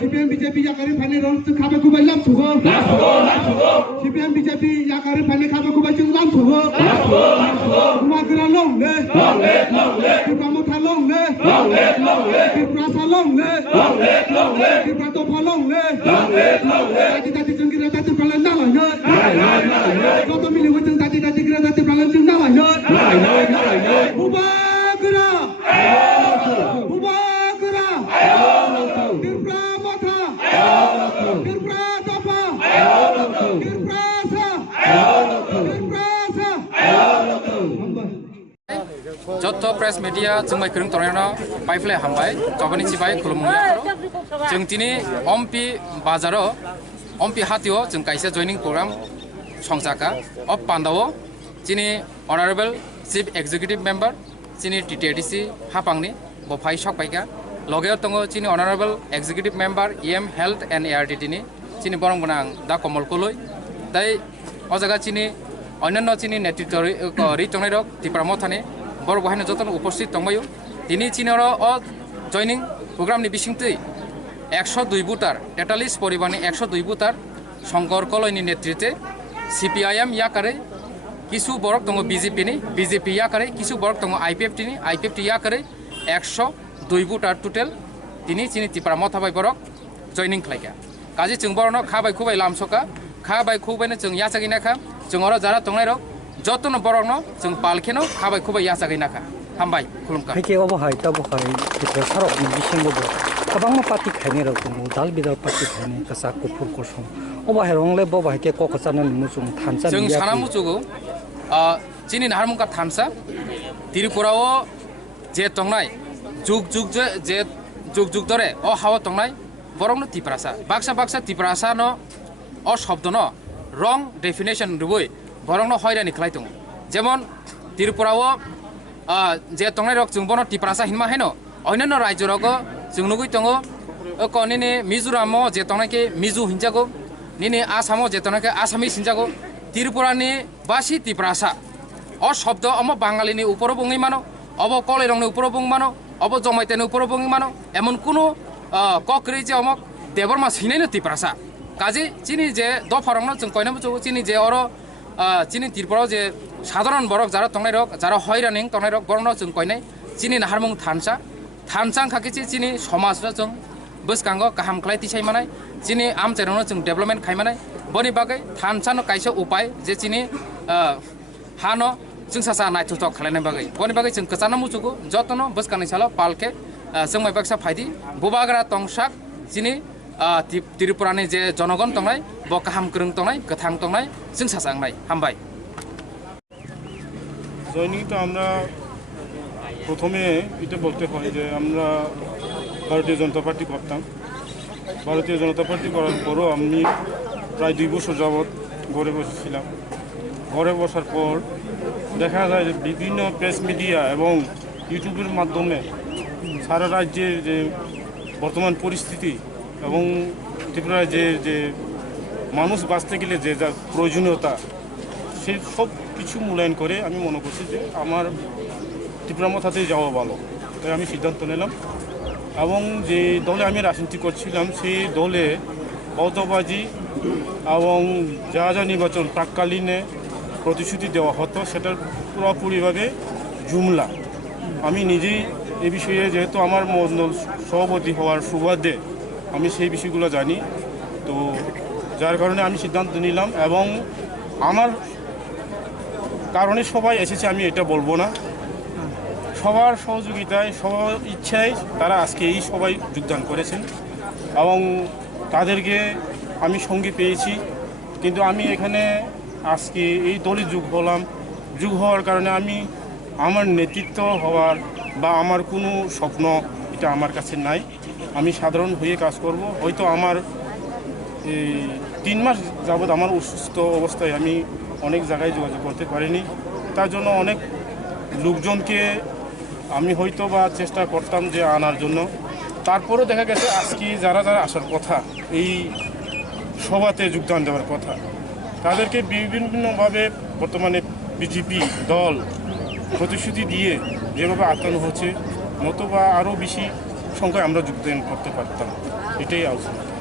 CPM BJP yakari phane ron khabe ku bai lam thugo CPM BJP yakari phane khabe ku bai chung lam thugo magra long le Tripura tha long le Tripura sa long le Tripura to pha long le tati jenggira tati pralan na la yo ko to mili wajeng tati gira tati pralan chung na la yo bubagra Joto press media jengbai kereng toreno paifle hambai jobani cibai khulumungya khoro jeng tini ompi bazaro ompi hatio jeng kaisa joining program songjaka of pandao chini honorable chief executive member chini TTDC hapangni bophai sokpaika logeo tongo chini honorable executive member EM health and ARTT ni chini borong bonang da komol koloi dai ojaga chini অন্যান্য চিনি নেতৃত্ব রিটংনাই rock Tripura মথানি বড় বাহিনী যতন উপস্থিত দংবায়ু তিনি চিনের joining প্রোগ্রামনি বিসিংতৈ 102 বুটার টেটালিস পরিবারনি 102 বুটার Shankar কলয়নি নেতৃত্বে CPIM ইয়াকারে কিছু বরক দङ বিজেপি ইয়াকারে কিছু বরক দङ IPFT ইয়াকারে 102 বুটার টোটাল তিনি চিনি ত্রিপুরা মথাবাই বরক জয়নিং খাইকা কাজে जों বরनो খাবাই খুবাই লামসকা খাবাই খুবাইनो जों याचागिनाखा जों जारा तंनाय रक जतन बरनो जों पालखेनो खाबाय खुबाय याचागिनाखा हामबाय खुलुमका हायके अबहाय तबहाय टिप्रा सारक बिसिंगबो गोबां पार्टी खायने रक दङ दाल बिदाल पार्टी खायने कसा कुफुर कसम अबहाय रंले बबायके ककचानन मुजुं थानसा जों साना मुजुगो चिनि नारमुका थानसा त्रिपुराव जे तंनाय जुग जुग दरे अ हावा तंनाय बरंनो तिप्रासा बाक्सा तिप्रासा न अ शब्द न रंग डेफिनेशन रुबई बरंनो हयरानि खलाय दङ जेमन त्रिपुराव जे तंनाय रक जों बनो तिप्रासा हिनमा हेनो अन्यान्य राज्य रक जों नुगै दङ कनिनि मिजोराम जे तंनायके मिजु हिनजागो निनि आसाम जे तंनायके आसामी हिनजागो त्रिपुरानि बासि तिप्रासा अ शब्द अम बाङालिनि उपर बुङै मानो अब कलेरंनि उपर बुङ मानो अब जमाइतेनि उपर बुङै मानो एमन कुनु कक्रि जे अमक देबरमा सिनायनो तिप्रासा काजे चिनी जे दफारंनो जों कयनाबो जों चिनी जे अरो चिनी त्रिपुराव जे साधारण बरक जारा तंनाय रक जारा हयरानिं तंनाय रक बरनो जों कयनाय चिनी नाहारमुं थानसा खाकिछि चिनी समाज र जों बसकांगो गाहाम खलाय तिसायमानाय चिनी आमचेरनो जों डेभलपमेन्ट खायमानाय बनि बागै थानसानो कायसे उपाय जे चिनी हानो जों सासा नायथुथक खालायनाय बागै बनि बागै जों कचानो मुचुगो जतनो बसकानि सालो पालके जों मायबाक्सा फायदि बुबाग्रा तंसाक चिनी त्रिपुरानि जे जनगण तंनाय ब गाहाम गोरों तंनाय गोथां तंनाय जों सासांनाय हामबाय জয়নিংটা আমরা প্রথমে এটা বলতে হয় যে আমরা ভারতীয় জনতা পার্টি করতাম ভারতীয় জনতা পার্টি করার পরও আমি প্রায় 2 বছর যাবৎ ঘরে বসেছিলাম ঘরে বসার পর দেখা যায় যে বিভিন্ন প্রেস মিডিয়া এবং ইউটিউবের মাধ্যমে সারা রাজ্যের যে বর্তমান পরিস্থিতি এবং ত্রিপুরায় যে মানুষ বাঁচতে গেলে যে যা প্রয়োজনীয়তা সেই সব কিছু মূল্যায়ন করে আমি মনে করছি যে আমার ত্রিপুরা মথাতেই যাওয়া ভালো তাই আমি সিদ্ধান্ত নিলাম এবং যে দলে আমি রাজনীতি করছিলাম সেই দলে অতবাজি এবং যা নির্বাচন প্রাককালীনে প্রতিশ্রুতি দেওয়া হতো সেটার পুরোপুরিভাবে জুমলা আমি নিজেই এ বিষয়ে যেহেতু আমার মণ্ডল সভাপতি হওয়ার সুবাদে আমি সেই বিষয়গুলো জানি তো যার কারণে আমি সিদ্ধান্ত নিলাম এবং আমার কারণে সবাই এসেছে আমি এটা বলবো না সবার সহযোগিতায় সবার ইচ্ছায় তারা আজকে এই সবাই যোগদান করেছেন এবং তাদেরকে আমি সঙ্গে পেয়েছি কিন্তু আমি এখানে আজকে এই দলে যোগ হওয়ার কারণে আমি আমার নেতৃত্ব হওয়ার বা আমার কোনো স্বপ্ন এটা আমার কাছে নাই আমি সাধারণ হয়ে কাজ করব হয়তো আমার এই 3 মাস যাবৎ আমার অসুস্থ অবস্থায় আমি অনেক জায়গায় যোগাযোগ করতে পারিনি তার জন্য অনেক লোকজনকে আমি হয়তো বা চেষ্টা করতাম যে আনার জন্য তারপরেও দেখা গেছে আজকে যারা আসার কথা এই সভাতে যোগদান দেওয়ার কথা তাদেরকে বিভিন্নভাবে বর্তমানে বিজেপি দল প্রতিশ্রুতি দিয়ে যেভাবে আটকানো হচ্ছে নতুবা আরও বেশি সংখ্যায় আমরা যোগদান করতে পারতাম, এটাই আলোচনা।